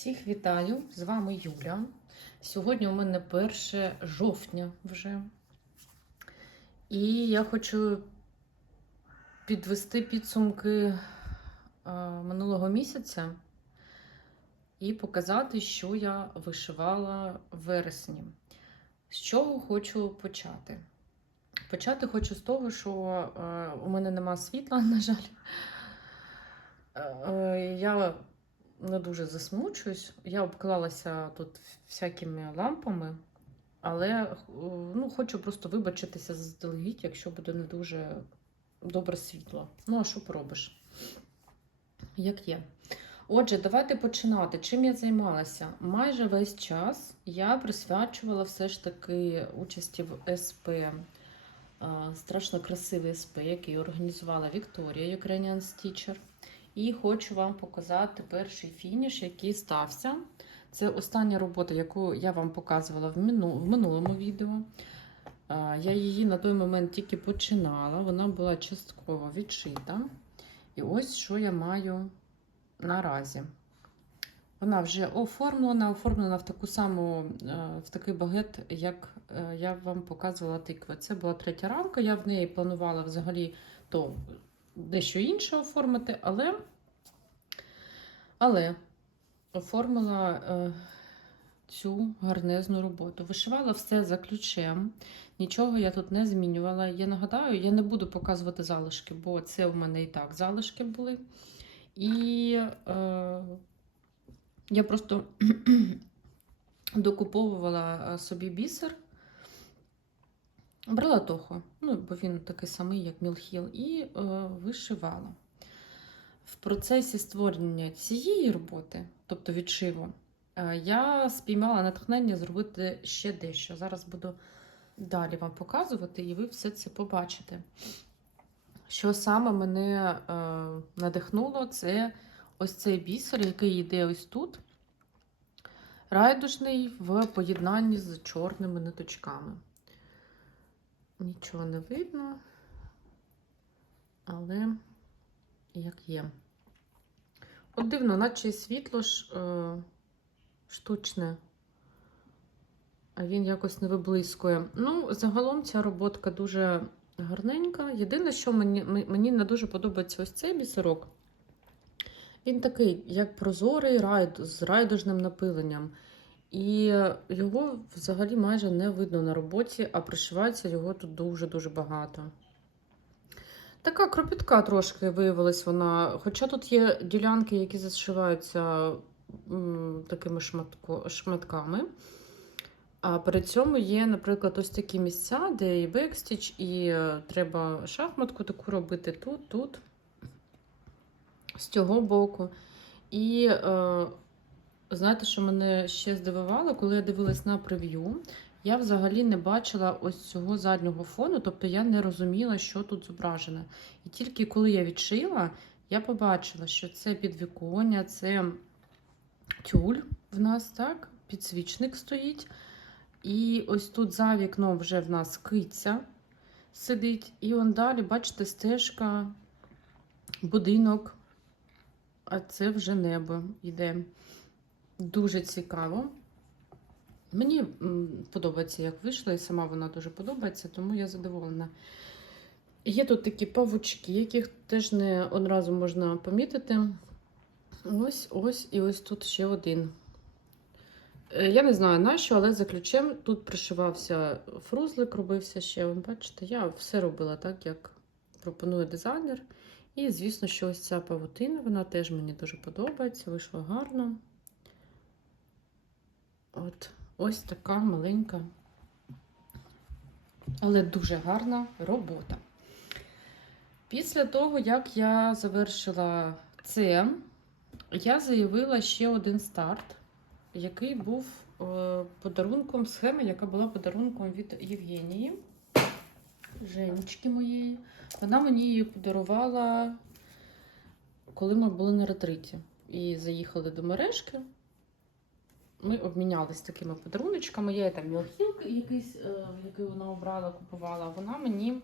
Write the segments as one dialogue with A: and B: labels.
A: Всіх вітаю! З вами Юля. Сьогодні у мене 1 жовтня вже. І я хочу підвести підсумки е, минулого місяця і показати, що я вишивала в вересні. З чого хочу почати? Почати хочу з того, що е, у мене нема світла, на жаль. Е, Я не дуже засмучуюсь. Я обклалася тут всякими лампами, але е, ну, хочу просто вибачитися заздалегідь, якщо буде не дуже добре світло. Ну, а що поробиш? Як є. Отже, давайте починати. Чим я займалася? Майже весь час я присвячувала все ж таки участі в СП. е, Страшно красивий СП, який організувала Вікторія, Ukrainian Stitcher. І хочу вам показати перший фініш, який стався. Це остання робота, яку я вам показувала в, мину, в минулому відео. Я її на той момент тільки починала, вона була частково відшита. І ось що я маю наразі. Вона вже оформлена, оформлена в таку саму, е, в такий багет, як е, я вам показувала тикви. Це була третя рамка. Я в неї планувала взагалі то дещо інше оформити, але, але оформила е, цю гарнезну роботу. Вишивала все за ключем, нічого я тут не змінювала. Я нагадаю, я не буду показувати залишки, бо це в мене і так залишки були. І е, я просто докуповувала е, собі бісер. Брала тохо, ну, бо він такий самий, як Мілхіл, і е, вишивала. В процесі створення цієї роботи, тобто відшиву, е, я спіймала натхнення зробити ще дещо. Зараз буду далі вам показувати, і ви все це побачите. Що саме мене е, надихнуло, це ось цей бісер, який йде ось тут. Райдушний в поєднанні з чорними ниточками. Нічого не видно, але як є. От дивно, наче світло ж е, штучне, а він якось не виблискує. Ну, загалом ця роботка дуже гарненька. Єдине, що мені, мені не дуже подобається ось цей бісерок. Він такий, як прозорий райд з райдужним напиленням. І його взагалі майже не видно на роботі, а пришивається його тут дуже-дуже багато. Така кропітка трошки виявилась вона. Хоча тут є ділянки, які зашиваються такими шматко, шматками. А при цьому є, наприклад, ось такі місця, де і бекстіч, і е, треба шахматку таку робити тут, тут, з цього боку. І е, Знаєте, що мене ще здивувало, коли я дивилась на прев'ю, я взагалі не бачила ось цього заднього фону, тобто я не розуміла, що тут зображено. І тільки коли я відшила, я побачила, що це підвіконня, це тюль в нас, так, підсвічник стоїть. І ось тут за вікном вже в нас киця сидить. І он далі, бачите, стежка, будинок, а це вже небо йде. Дуже цікаво. Мені подобається, як вийшло, і сама вона дуже подобається, тому я задоволена. Є тут такі павучки, яких теж не одразу можна помітити. Ось, ось і ось тут ще один. Е, Я не знаю нащо, але за ключем тут пришивався фрузлик, робився ще. Ви бачите, я все робила так, як пропонує дизайнер. І, звісно, що ось ця павутина, вона теж мені дуже подобається, вийшла гарно. От, ось така маленька, але дуже гарна робота. Після того, як я завершила це, я заявила ще один старт, який був е, подарунком схеми, яка була подарунком від Євгенії, Женечки моєї. Вона мені її подарувала, коли ми були на ретриті. І заїхали до мережки. Ми обмінялись такими подаруночками. Я там мілхіл якийсь, е, який вона обрала, купувала. Вона мені,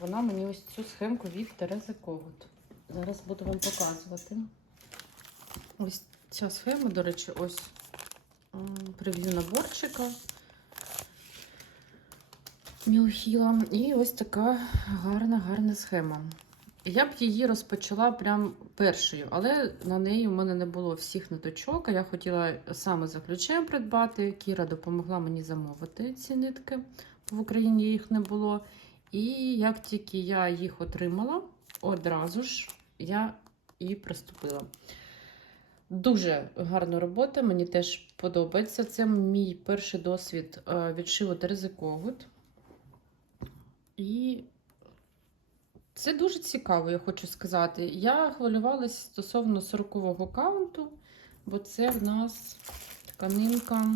A: вона мені ось цю схемку від Терези Когут. Зараз буду вам показувати. Ось Ця схема, до речі, ось м, прев'ю наборчика. Мілхіла. І ось така гарна, гарна схема. Я б її розпочала прям першою, але на неї у мене не було всіх ниточок. а Я хотіла саме за ключем придбати. Кіра допомогла мені замовити ці нитки. В Україні їх не було. І як тільки я їх отримала, одразу ж я і приступила. Дуже гарна робота, мені теж подобається. Це мій перший досвід е, відшиву Терези Когут. І це дуже цікаво, я хочу сказати. Я хвилювалася стосовно 40-го каунту, бо це в нас тканинка.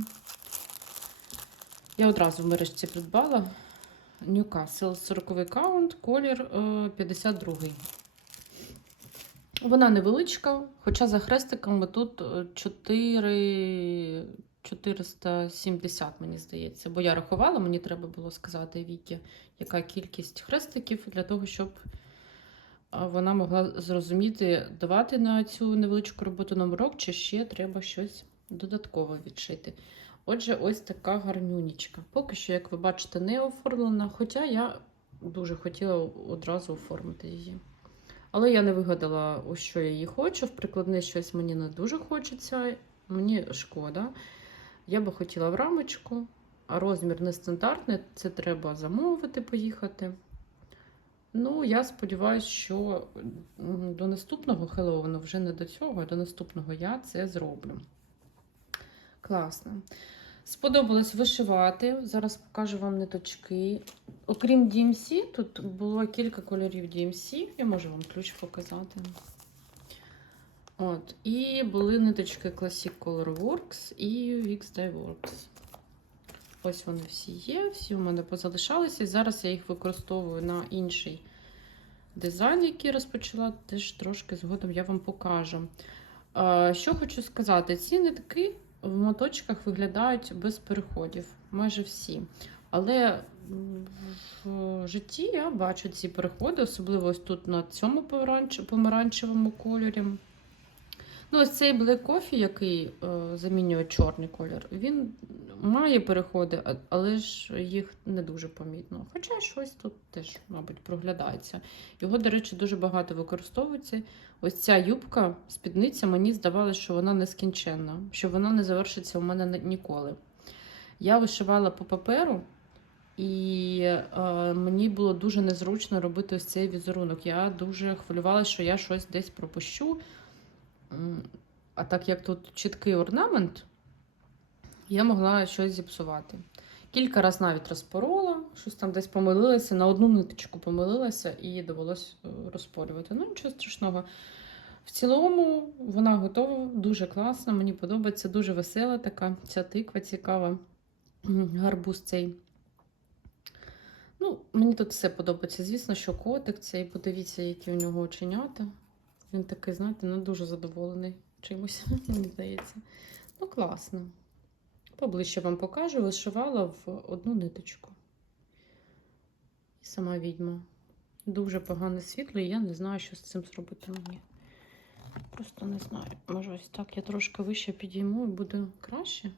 A: Я одразу в мережці придбала. Newcastle 40 каунт, колір е, 52. Вона невеличка, хоча за хрестиками тут е, 4, 470, мені здається. Бо я рахувала, мені треба було сказати Вікі, яка кількість хрестиків для того, щоб вона могла зрозуміти, давати на цю невеличку роботу номерок, чи ще треба щось додатково відшити. Отже, ось така гарнюнічка. Поки що, як ви бачите, не оформлена, хоча я дуже хотіла одразу оформити її. Але я не вигадала, у що я її хочу. В прикладне щось мені не дуже хочеться. Мені шкода. Я би хотіла в рамочку, а розмір нестандартний, це треба замовити, поїхати. Ну, я сподіваюся, що до наступного Хеллоуіну, вже не до цього, а до наступного я це зроблю. Класно. Сподобалось вишивати. Зараз покажу вам ниточки. Окрім DMC, тут було кілька кольорів DMC. Я можу вам ключ показати. От. І були ниточки Classic Color Works і Wix Dye Works. Ось вони всі є, всі у мене позалишалися. І зараз я їх використовую на інший дизайн, який розпочала. Теж трошки згодом я вам покажу. Що хочу сказати, ці нитки в моточках виглядають без переходів, майже всі. Але в житті я бачу ці переходи, особливо ось тут на цьому помаранчевому кольорі. Ну, ось цей Black Coffee, який е, замінює чорний колір, він має переходи, але ж їх не дуже помітно. Хоча щось тут теж, мабуть, проглядається. Його, до речі, дуже багато використовується. Ось ця юбка, спідниця, мені здавалося, що вона нескінченна, що вона не завершиться у мене ніколи. Я вишивала по паперу, і е, мені було дуже незручно робити ось цей візерунок. Я дуже хвилювалася, що я щось десь пропущу. А так як тут чіткий орнамент, я могла щось зіпсувати. Кілька разів навіть розпорола, щось там десь помилилася, на одну ниточку помилилася і довелось е, розпорювати. Ну, нічого страшного. В цілому вона готова, дуже класна, мені подобається, дуже весела така ця тиква цікава. Гарбуз цей. Ну, мені тут все подобається. Звісно, що котик цей, подивіться, які у нього оченята. Він такий, знаєте, не дуже задоволений чимось, мені здається. Ну, класно. Поближче вам покажу, вишивала в одну ниточку. І сама відьма. Дуже погане світло, і я не знаю, що з цим зробити мені. Просто не знаю. Може, ось так я трошки вище підійму і буде краще.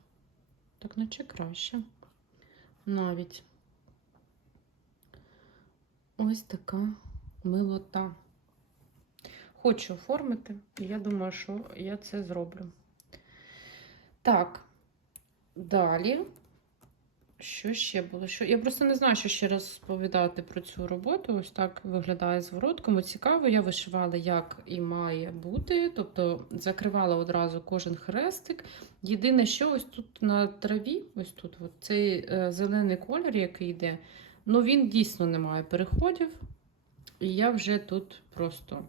A: Так, наче краще. Навіть. Ось така милота. Хочу оформити, і я думаю, що я це зроблю. Так, далі. Що ще було? Що... Я просто не знаю, що ще розповідати про цю роботу. Ось так виглядає зворот. Кому цікаво, я вишивала, як і має бути. Тобто закривала одразу кожен хрестик. Єдине, що ось тут на траві, ось тут от цей е, зелений колір, який йде, ну він дійсно не має переходів. І я вже тут просто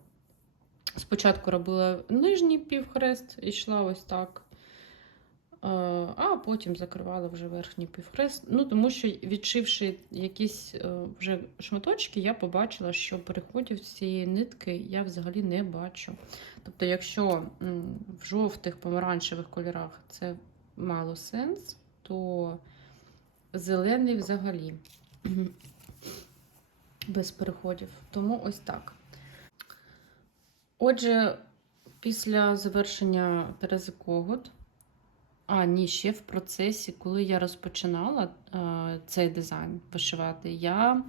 A: спочатку робила нижній півхрест, і йшла ось так. Е, А потім закривала вже верхній півхрест. Ну, тому що, відшивши якісь е, вже шматочки, я побачила, що переходів цієї нитки я взагалі не бачу. Тобто, якщо в жовтих помаранчевих кольорах це мало сенс, то зелений взагалі без переходів. Тому ось так. Отже, Після завершення Терези Когот, а ні, ще в процесі, коли я розпочинала е, цей дизайн вишивати, я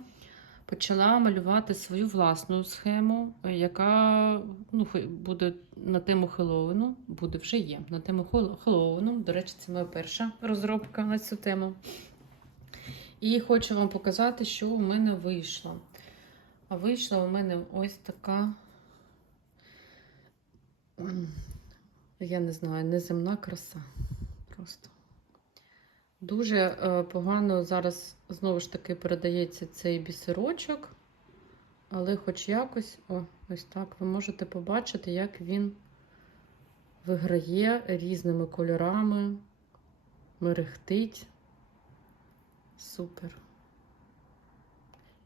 A: почала малювати свою власну схему, яка ну, буде на тему Хеллоуіну, буде вже є. На тему Хел- Хеллоуіну. До речі, це моя перша розробка на цю тему. І хочу вам показати, що у мене вийшло. А вийшла у мене ось така, я не знаю, неземна краса. Просто. Дуже е, погано зараз знову ж таки передається цей бісерочок, але хоч якось, о, ось так, ви можете побачити, як він виграє різними кольорами, мерехтить. Супер.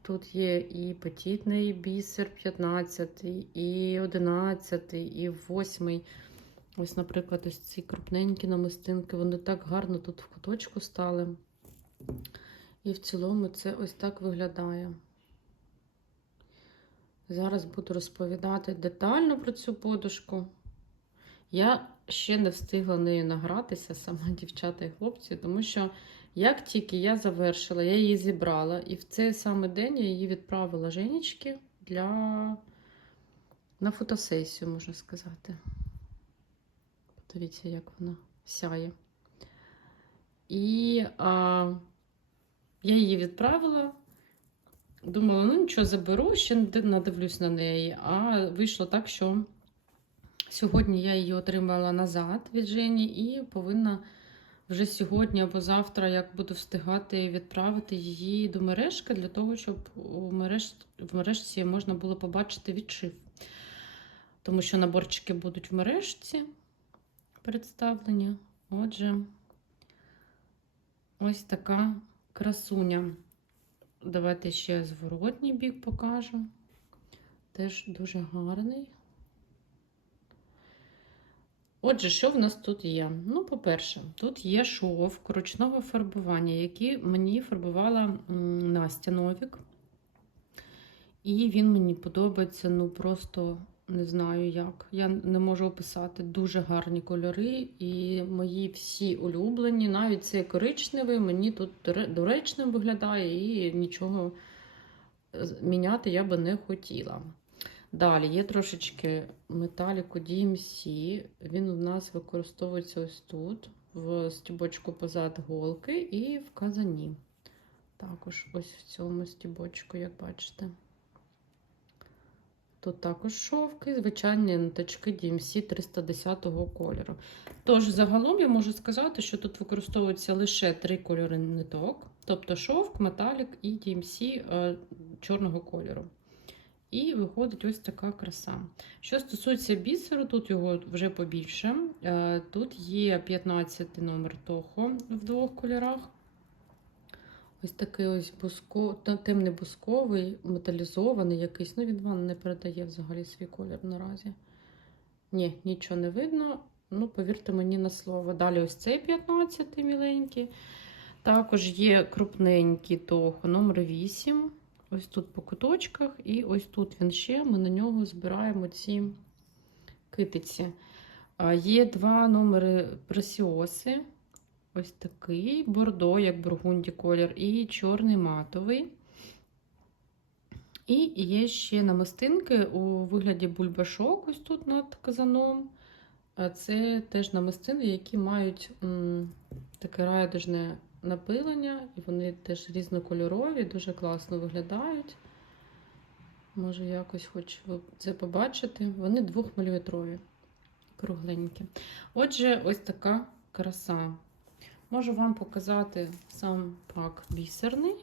A: Тут є і петітний бісер 15, і 11, і 8. Ось, наприклад, ось ці крупненькі намистинки, вони так гарно тут в куточку стали. І в цілому це ось так виглядає. Зараз буду розповідати детально про цю подушку. Я ще не встигла нею награтися, сама дівчата і хлопці, тому що як тільки я завершила, я її зібрала, і в цей самий день я її відправила Женічки для... на фотосесію, можна сказати. Подивіться, як вона сяє. І а, я її відправила. Думала, ну нічого заберу, ще надивлюсь на неї. А вийшло так, що сьогодні я її отримала назад від Жені і повинна вже сьогодні або завтра, як буду встигати відправити її до мережки, для того, щоб у мереж... в мережці можна було побачити відшив. Тому що наборчики будуть в мережці представлені. Отже, ось така красуня. Давайте ще зворотній бік покажу. Теж дуже гарний. Отже, що в нас тут є? Ну, по-перше, тут є шов ручного фарбування, який мені фарбувала Настя Новік. І він мені подобається, ну просто не знаю як. Я не можу описати дуже гарні кольори. І мої всі улюблені, навіть цей коричневий, мені тут доречним виглядає, і нічого міняти я би не хотіла. Далі є трошечки металіку DMC. Він у нас використовується ось тут, в стібочку позад голки і в казані. Також ось в цьому стібочку, як бачите. Тут також шовки, звичайні ниточки DMC 310 кольору. Тож, загалом я можу сказати, що тут використовується лише три кольори ниток, тобто шовк, металік і DMC е, чорного кольору. І виходить ось така краса. Що стосується бісеру, тут його вже побільше. Е, тут є 15 номер Тохо в двох кольорах. Ось такий ось буско, темний бусковий, металізований якийсь. Ну, він вам не передає взагалі свій колір наразі. Ні, нічого не видно. Ну, повірте мені на слово. Далі ось цей 15 міленький. Також є крупненький Тохо номер 8 Ось тут по куточках, і ось тут він ще. Ми на нього збираємо ці китиці. Є два номери пресіоси. Ось такий бордо, як бургунді колір, і чорний матовий. І є ще намистинки у вигляді бульбашок, ось тут над казаном. Це теж намистини, які мають таке райдужне напилення, і вони теж різнокольорові, дуже класно виглядають. Може, якось хоч це побачити. Вони 2-мм, кругленькі. Отже, ось така краса. Можу вам показати сам пак бісерний.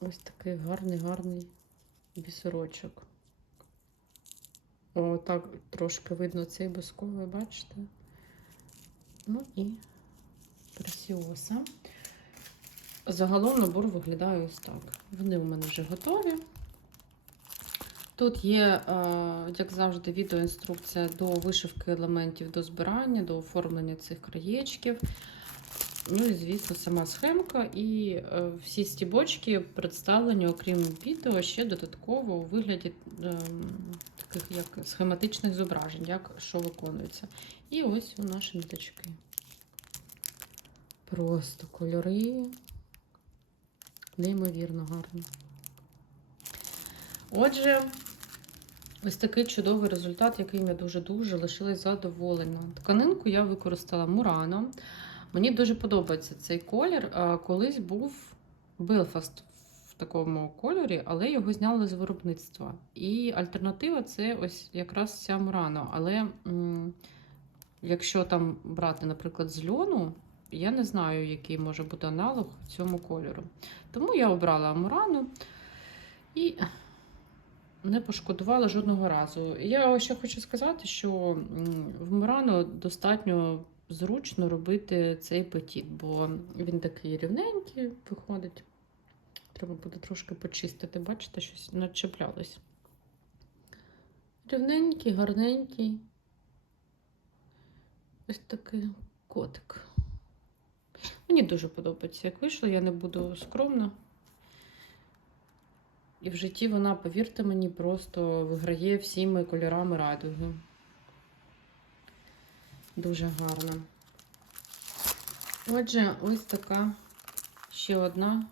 A: Ось такий гарний, гарний бісерочок. О, так трошки видно цей бусковий, бачите? Ну і пресіоса. Загалом набор виглядає ось так. Вони у мене вже готові. Тут є, як завжди, відеоінструкція до вишивки елементів до збирання, до оформлення цих краєчків. Ну і, звісно, сама схемка і е, всі стібочки представлені, окрім відео, ще додатково у вигляді ем, таких як схематичних зображень, як що виконується. І ось у наші ниточки. Просто кольори. Неймовірно гарно. Отже, ось такий чудовий результат, яким я дуже-дуже лишилась задоволена. Тканинку я використала Мурано. Мені дуже подобається цей колір. Колись був Белфаст в такому кольорі, але його зняли з виробництва. І альтернатива це ось якраз ця Мурано. Але якщо там брати, наприклад, з льону, я не знаю, який може бути аналог цьому кольору. Тому я обрала Мурану і не пошкодувала жодного разу. Я ще хочу сказати, що в Мурано достатньо зручно робити цей петіт, бо він такий рівненький виходить. Треба буде трошки почистити, бачите, щось начеплялось. Рівненький, гарненький. Ось такий котик. Мені дуже подобається, як вийшло, я не буду скромна. І в житті вона, повірте мені, просто виграє всіми кольорами радуги. Дуже гарно. Отже, ось така ще одна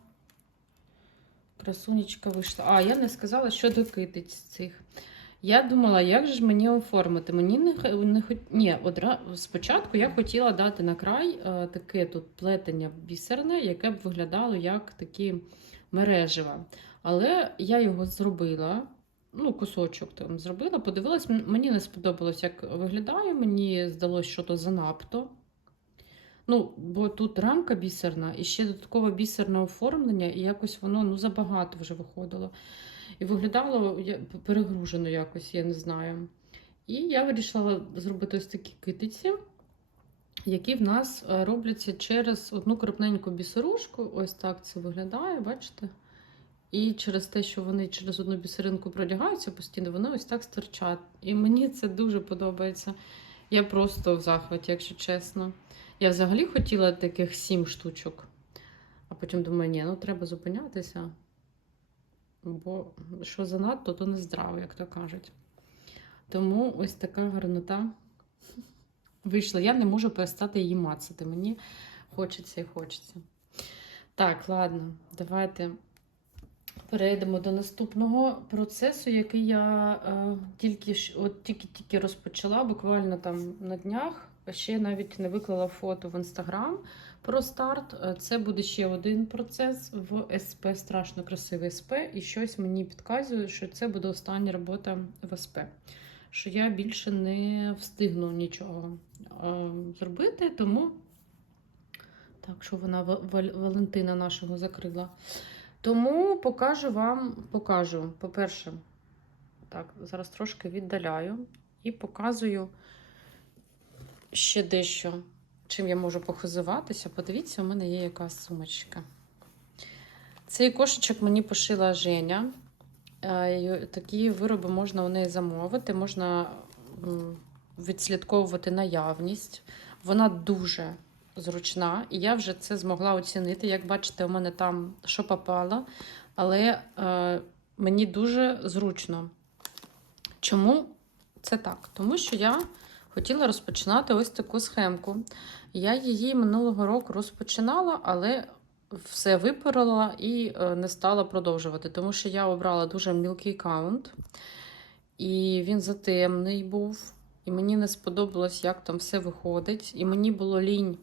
A: красунечка вийшла. А, я не сказала, що до китиць цих. Я думала, як же ж мені оформити? Мені не, не. Ні, одра... спочатку я хотіла дати на край е, таке тут плетення бісерне, яке б виглядало як такі мережева. Але я його зробила, ну, кусочок там зробила, подивилась, мені не сподобалось, як виглядає. Мені здалося, що то занадто. Ну, бо тут рамка бісерна і ще додаткове бісерне оформлення, і якось воно ну, забагато вже виходило. І виглядало перегружено якось, я не знаю. І я вирішила зробити ось такі китиці, які в нас е, робляться через одну крупненьку бісерушку. Ось так це виглядає, бачите? І через те, що вони через одну бісеринку продягаються постійно, вони ось так стирчать. І мені це дуже подобається. Я просто в захваті, якщо чесно. Я взагалі хотіла таких сім штучок, а потім думаю, ні, ну треба зупинятися. Бо що занадто, то не здраво, як то кажуть. Тому ось така гарнота вийшла. Я не можу перестати її мацати. Мені хочеться і хочеться. Так, ладно, давайте перейдемо до наступного процесу, який я е, тільки от тільки-тільки розпочала, буквально там на днях. Ще навіть не виклала фото в інстаграм про старт. Е, Це буде ще один процес в СП, страшно красивий СП, і щось мені підказує, що це буде остання робота в СП. Що я більше не встигну нічого е, зробити, тому так, що вона Валентина нашого закрила. Тому покажу вам, покажу, по-перше, так, зараз трошки віддаляю і показую ще дещо, чим я можу похизуватися. Подивіться, у мене є якась сумочка. Цей кошечок мені пошила Женя. Е, Такі вироби можна у неї замовити, можна відслідковувати наявність. Вона дуже зручна, і я вже це змогла оцінити. Як бачите, у мене там що попало, але е, мені дуже зручно. Чому це так? Тому що я хотіла розпочинати ось таку схемку. Я її минулого року розпочинала, але все випорола і е, не стала продовжувати, тому що я обрала дуже мілкий каунт, і він затемний був. І мені не сподобалось, як там все виходить. І мені було лінь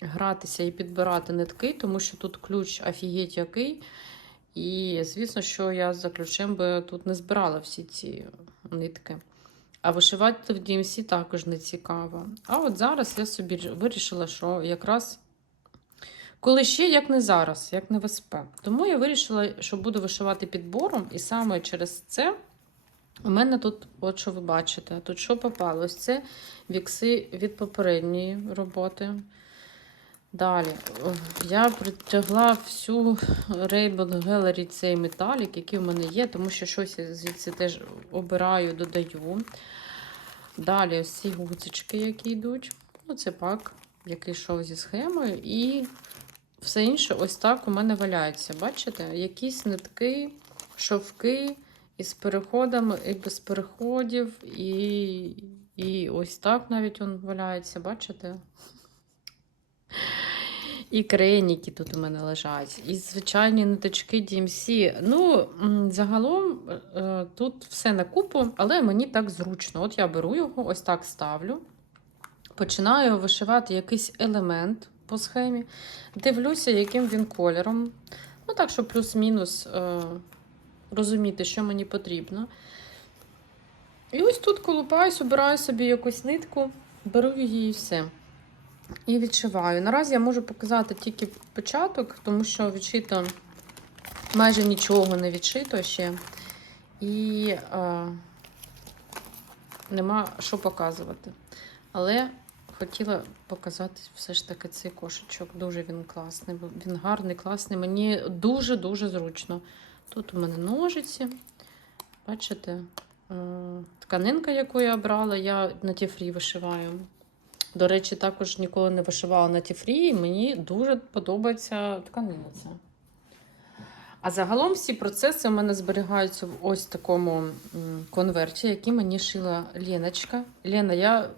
A: гратися і підбирати нитки, тому що тут ключ офігеть який. І звісно, що я за ключем би тут не збирала всі ці нитки. А вишивати в DMC також не цікаво. А от зараз я собі вирішила, що якраз коли ще, як не зараз, як не в. Тому я вирішила, що буду вишивати підбором, і саме через це у мене тут, от що ви бачите, тут що попалось, це вікси від попередньої роботи. Далі, я притягла всю Rainbow Gallery цей металік, який в мене є, тому що щось я звідси теж обираю, додаю. Далі ось ці гуцечки, які йдуть. Ну, це пак, який йшов зі схемою. І все інше ось так у мене валяється. Бачите? Якісь нитки, шовки І з переходами, і без переходів, і, і ось так навіть він валяється, бачите? І креніки тут у мене лежать, і звичайні ниточки DMC. Ну, загалом е, тут все на купу, але мені так зручно. От я беру його, ось так ставлю, починаю вишивати якийсь елемент по схемі, дивлюся, яким він кольором. Ну, так, щоб плюс-мінус е, розуміти, що мені потрібно. І ось тут колупаюсь, обираю собі якусь нитку, беру її і все. І відшиваю. Наразі я можу показати тільки початок, тому що відшито майже нічого не відшито ще. І е, нема що показувати. Але хотіла показати все ж таки цей кошечок. Дуже він класний. Він гарний, класний. Мені дуже-дуже зручно. Тут у мене ножиці. Бачите? Е, Тканинка, яку я брала, я на тіфрі вишиваю. До речі, також ніколи не вишивала на тіфрі, і мені дуже подобається тканина ця. А загалом всі процеси у мене зберігаються в ось такому конверті, який мені шила Леночка. Лена, я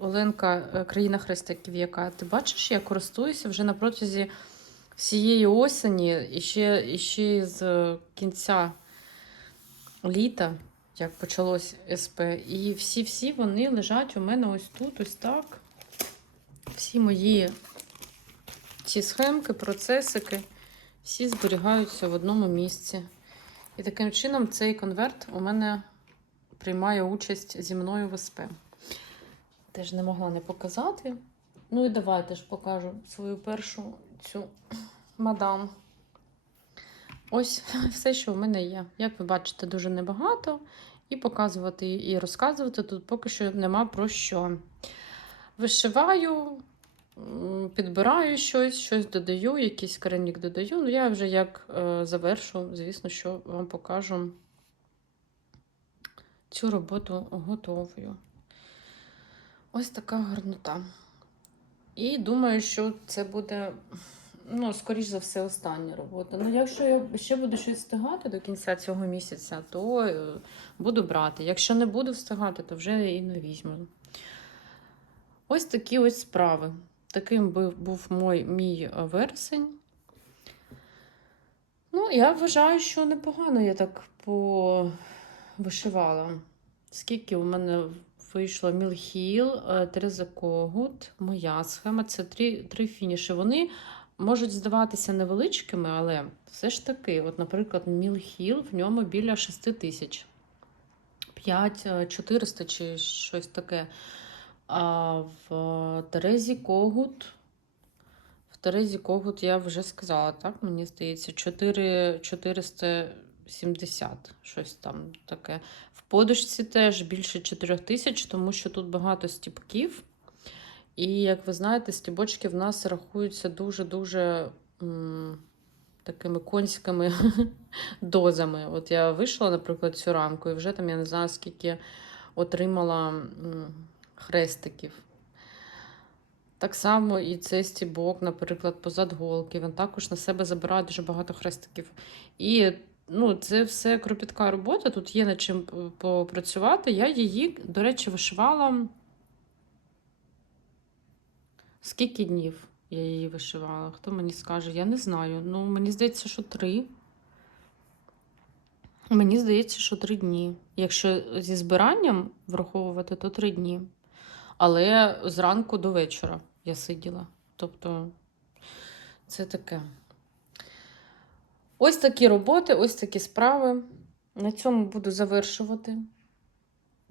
A: Оленка, е, країна хрестиків, яка ти бачиш, я користуюся вже на протязі всієї осені і ще, і ще з кінця літа, як почалось СП. І всі-всі вони лежать у мене ось тут, ось так. Всі мої ці схемки, процесики, всі зберігаються в одному місці. І таким чином цей конверт у мене приймає участь зі мною в СП. Теж не могла не показати. Ну і давайте ж покажу свою першу цю мадам. Ось все, що в мене є. Як ви бачите, дуже небагато. І показувати, і розказувати тут поки що нема про що. Вишиваю, підбираю щось, щось додаю, якийсь керамік додаю. Ну, я вже як е, завершу, звісно, що вам покажу цю роботу готовою. Ось така гарнота. І думаю, що це буде, ну, скоріш за все, остання робота. Ну, якщо я ще буду щось встигати до кінця цього місяця, то е, буду брати. Якщо не буду встигати, то вже і не візьму. Ось такі ось справи. Таким був, мой, мій е, вересень. Ну, я вважаю, що непогано я так повишивала. Скільки у мене вийшло Мілхіл, е, Тереза Когут, моя схема. Це три, три фініші. Вони можуть здаватися невеличкими, але все ж таки, от, наприклад, Мілхіл в ньому біля 6 тисяч. 5400 чи щось таке. А в Терезі Когут. В Терезі Когут я вже сказала, так? Мені здається, 4, 470, щось там таке. В подушці теж більше 4 тисяч, тому що тут багато стіпків. І, як ви знаєте, стібочки в нас рахуються дуже-дуже такими конськими дозами. От я вийшла, наприклад, цю рамку, і вже там я не знаю, скільки отримала м, хрестиків. Так само і цей стібок, наприклад, позад голки. Він також на себе забирає дуже багато хрестиків. І ну, це все кропітка робота. Тут є над чим попрацювати. Я її, до речі, вишивала. Скільки днів я її вишивала? Хто мені скаже? Я не знаю. Ну, мені здається, що три. Мені здається, що три дні. Якщо зі збиранням враховувати, то три дні. Але зранку до вечора я сиділа. Тобто, це таке. Ось такі роботи, ось такі справи. На цьому буду завершувати.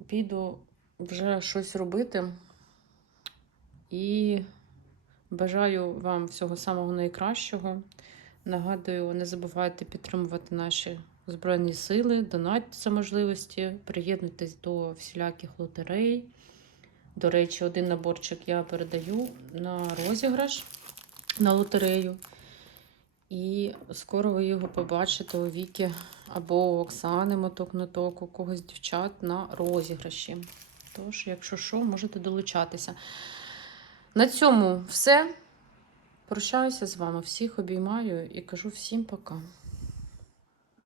A: Піду вже щось робити. І бажаю вам всього самого найкращого. Нагадую, не забувайте підтримувати наші Збройні сили, донатьте за можливості, приєднуйтесь до всіляких лотерей. До речі, один наборчик я передаю на розіграш на лотерею. І скоро ви його побачите у Віки або у Оксани моток-ноток, у когось дівчат на розіграші. Тож, якщо що, можете долучатися. На цьому все. Прощаюся з вами. Всіх обіймаю і кажу всім пока.